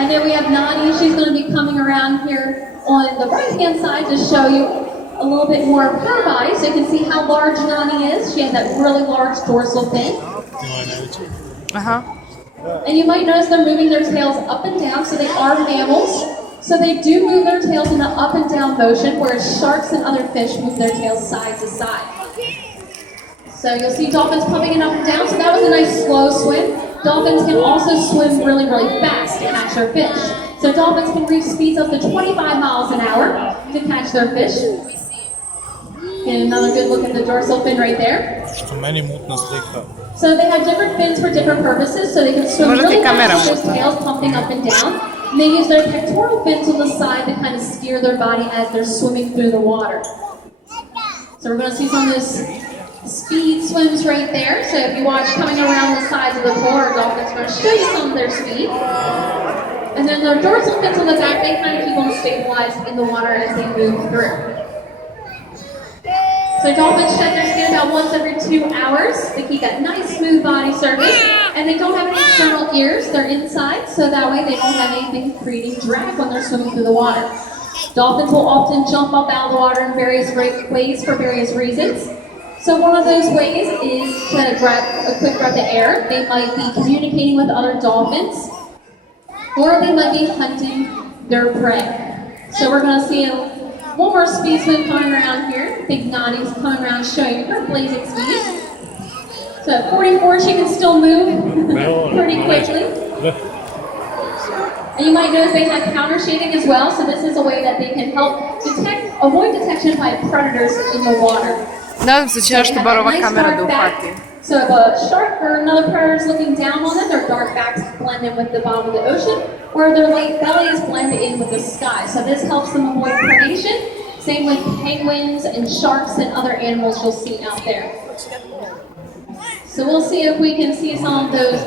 And then we have Nani. She's going to be coming around here on the right-hand side to show you a little bit more of her body, so you can see how large Nani is. She has that really large dorsal fin. And you might notice they're moving their tails up and down, so they are mammals. So they do move their tails in an up and down motion, whereas sharks and other fish move their tails side to side. So you'll see dolphins pumping it up and down, so that was a nice slow swim. Dolphins can also swim really, really fast to catch their fish. So dolphins can reach speeds up to 25 miles an hour to catch their fish. Get another good look at the dorsal fin right there. So they have different fins for different purposes, so they can swim really fast with their tails pumping up and down. And they use their pectoral fins on the side to kind of steer their body as they're swimming through the water. So we're going to see some of this speed swims right there. So if you watch coming around the sides of the pool, our dolphins are going to show you some of their speed. And then their dorsal fins on the back, they kind of keep them stabilized in the water as they move through. So dolphins shed their skin about once every 2 hours to keep that nice smooth body surface. And they don't have any external ears, they're inside, so that way they don't have anything creating drag when they're swimming through the water. Dolphins will often jump up out of the water in various ways for various reasons. So one of those ways is to grab a quick breath of air. They might be communicating with other dolphins, or they might be hunting their prey. So we're going to see one more speed swim coming around here. Big Nani's coming around showing her blazing speed. So at 44, she can still move pretty quickly. And you might notice they have counter shading as well. So this is a way that they can help avoid detection by predators in the water. Nadam se će nešto bar ova kamera da uhvati. So if a shark or another predator is looking down on them, their dark backs blend in with the bottom of the ocean, or their light bellies blend in with the sky. So this helps them avoid predation. Same with penguins and sharks and other animals you'll see out there. So we'll see if we can see some of those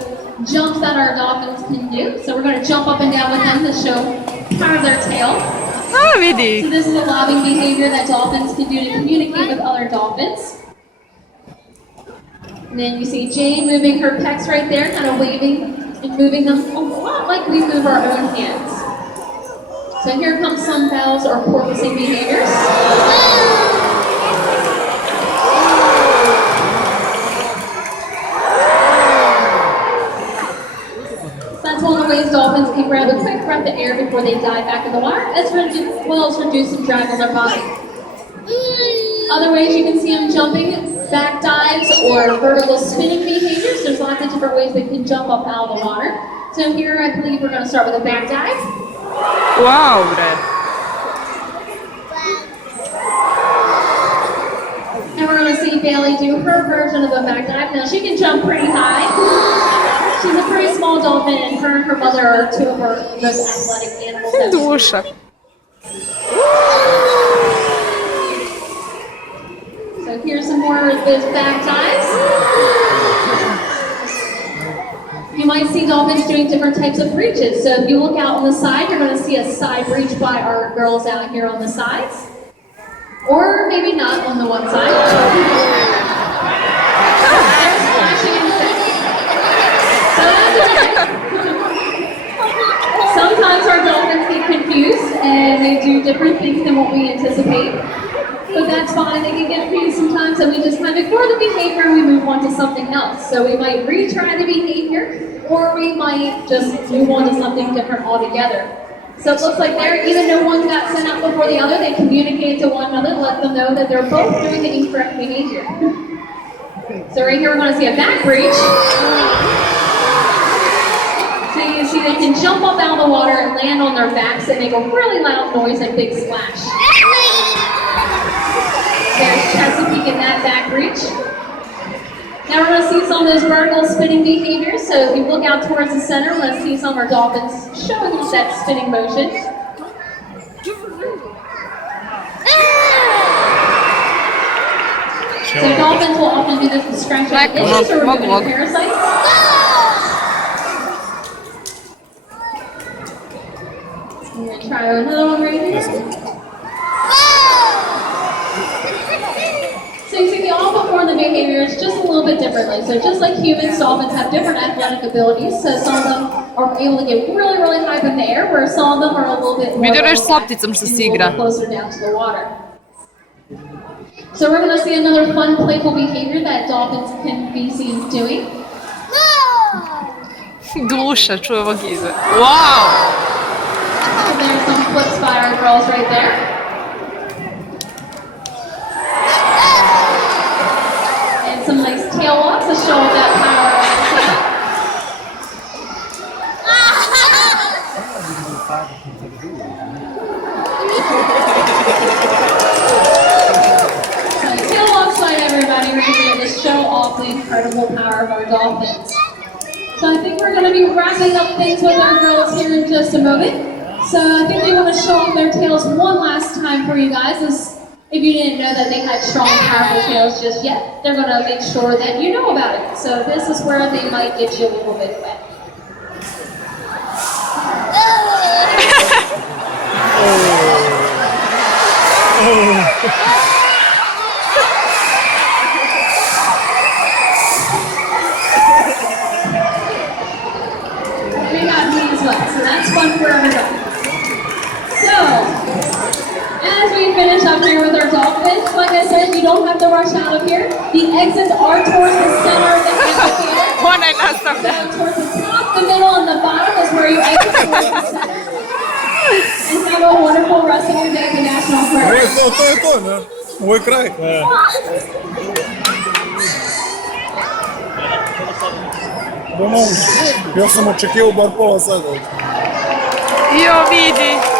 jumps that our dolphins can do. So we're going to jump up and down with them to show part of their tail. Ah, vidi. So this is a lobbying behavior that dolphins can do to communicate with other dolphins. And then you see Jane moving her pecs right there, kind of waving and moving them a lot like we move our own hands. So here comes some bells or porpoising behaviors. That's one of the ways dolphins can grab a quick breath of air before they dive back in the water, as well as reduce some drag on their body. Other ways you can see them jumping, back dives or vertical spinning behaviors. There's lots of different ways they can jump up out of the water. So here I believe we're going to start with a back dive. Wow, bre. And we're going to see Bailey do her version of a back dive. Now she can jump pretty high. She's a pretty small dolphin, and her mother are two of her most athletic animals. Duša. So here's some more of those back dives. You might see dolphins doing different types of breaches. So if you look out on the side, you're going to see a side breach by our girls out here on the sides. Or maybe not on the one side. They're splashing in the center. So that's okay. Sometimes our dolphins get confused and they do different things than what we anticipate. But that's fine, they can get confused sometimes, and we just kind of ignore the behavior and we move on to something else. So we might retry the behavior, or we might just move on to something different altogether. So it looks like there, even though one got sent out before the other, they communicated to one another, let them know that they're both doing the incorrect behavior. So right here we're going to see a back breach. So you can see they can jump up out of the water and land on their backs and make a really loud noise and big splash. There's Chesapeake in that back breach. Now we're going to see some of those vertical spinning behaviors. So if you look out towards the center, we're going to see some of our dolphins showing us that spinning motion. So dolphins will often do this to scratch out itches or remove parasites. I'm going to try another one right here. So you see, they all perform the behaviors just a little bit differently. So just like humans, dolphins have different athletic abilities. So some of them are able to get really, really high up in the air, where some of them are a little bit more Vidio s low lopticom što and se a little igra. bit closer down to the water. So we're going to see another fun, playful behavior that dolphins can be seen doing. Duša, čuje ovog iza. Wow! So there's some flips by our girls right there. And some nice tail walks to show that power of the tail. So tail walks by everybody right here to show off the incredible power of our dolphins. So I think we're going to be wrapping up things with our girls here in just a moment. So I think they want to show off their tails one last time for you guys. If you didn't know that they had strong, powerful tails just yet, they're going to make sure that you know about it. So this is where they might get you a little bit wet. We got knees wet, so that's fun for everybody. So, as we finish up here with our dolphins, like I said, you don't have to rush out of here. The exits are towards the center of the amphitheater. Ona je nastavlja. Towards the top, the middle, and the bottom is where you exit towards the center. And have a wonderful rest of your day at the National Park. To je to, ne? Ovo je kraj. Ja sam očekivao bar pola sata. Jo, vidi.